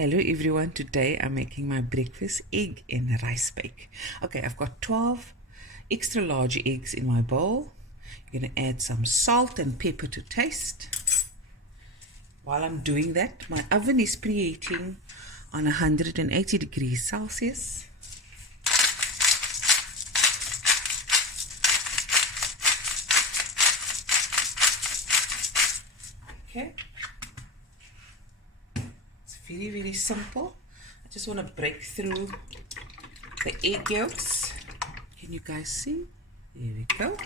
Hello everyone, today I'm making my breakfast egg and rice bake. Okay, I've got 12 extra large eggs in my bowl. I'm going to add some salt and pepper to taste. While I'm doing that, my oven is preheating on 180 degrees Celsius. Okay. Very simple. I just want to break through the egg yolks. Can you guys see? There we go.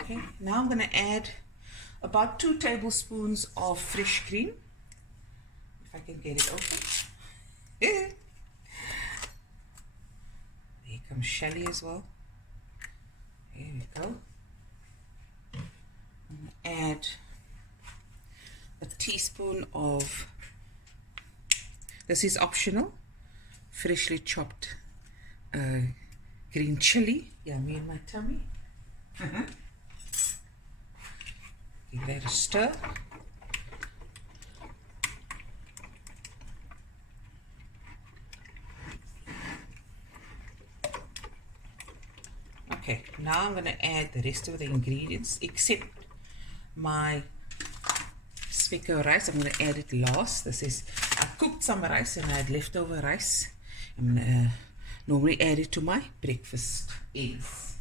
Okay, now I'm going to add about 2 tablespoons of fresh cream. If I can get it open. There comes Shelly as well. There we go. Add a teaspoon of, this is optional, freshly chopped green chili. Yummy in my tummy. Give that a stir. Okay, now I'm going to add the rest of the ingredients except my speckle rice. I'm going to add it last. This is, I cooked some rice and I had leftover rice. I'm going to normally add it to my breakfast eggs.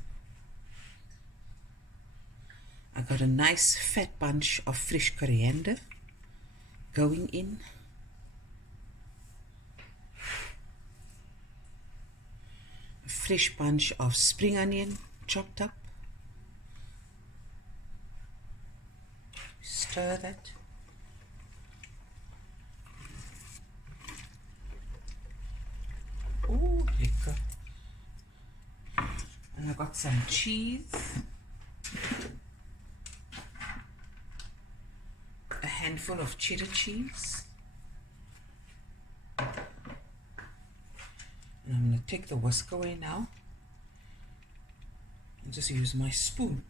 I got a nice fat bunch of fresh coriander going in. A fresh bunch of spring onion chopped up. Stir that. Oh, lekker. And I got some cheese. A handful of cheddar cheese. And I'm going to take the whisk away now. And just use my spoon.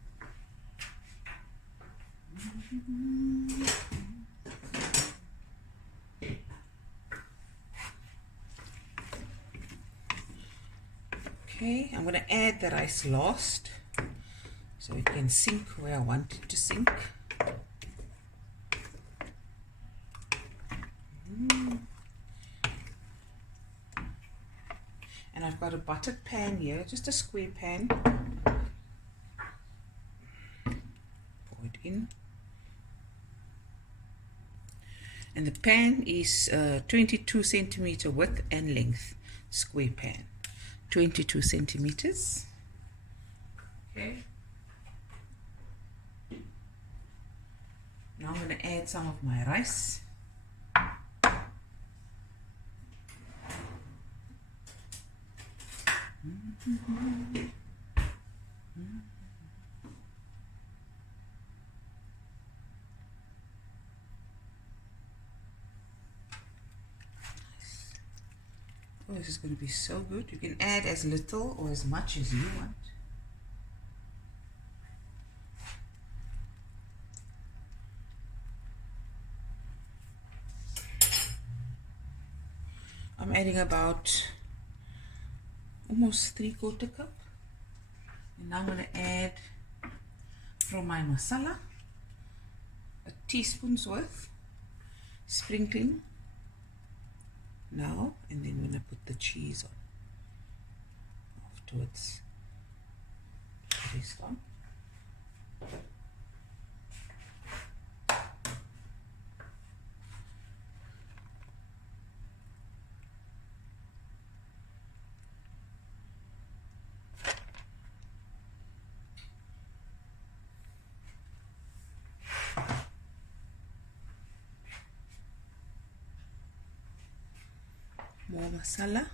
Okay, I'm going to add the rice last so it can sink where I want it to sink. And I've got a buttered pan here, just a square pan. Pour it in. And the pan is 22 centimeter width and length, square pan, 22 centimeters. Okay. Now I'm going to add some of my rice. Oh, this is going to be so good. You can add as little or as much as you want. I'm adding about almost 3/4 cup. And now I'm going to add from my masala a teaspoon's worth, sprinkling now, and then when I put the cheese on afterwards, the rest on. More masala.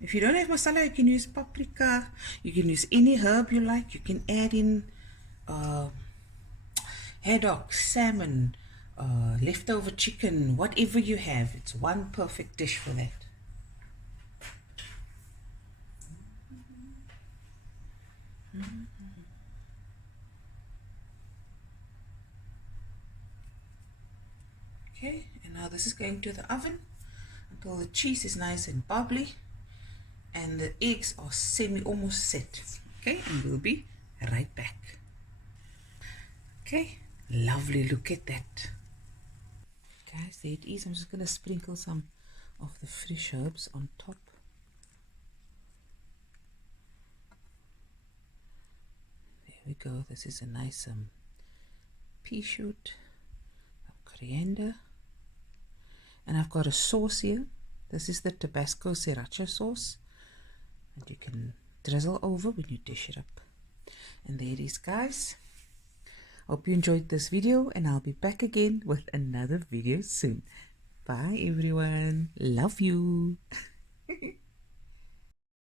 If you don't have masala, you can use paprika, you can use any herb you like. You can add in haddock, salmon, leftover chicken, whatever you have. It's one perfect dish for that. Okay, and now this is going to the oven until the cheese is nice and bubbly and the eggs are almost set. Okay, and we'll be right back. Okay, lovely, look at that. Guys, there it is. I'm just going to sprinkle some of the fresh herbs on top. There we go. This is a nice pea shoot, coriander, and I've got a sauce here. This is the Tabasco Sriracha sauce, and you can drizzle over when you dish it up. And there it is, guys. Hope you enjoyed this video, and I'll be back again with another video soon. Bye everyone, love you.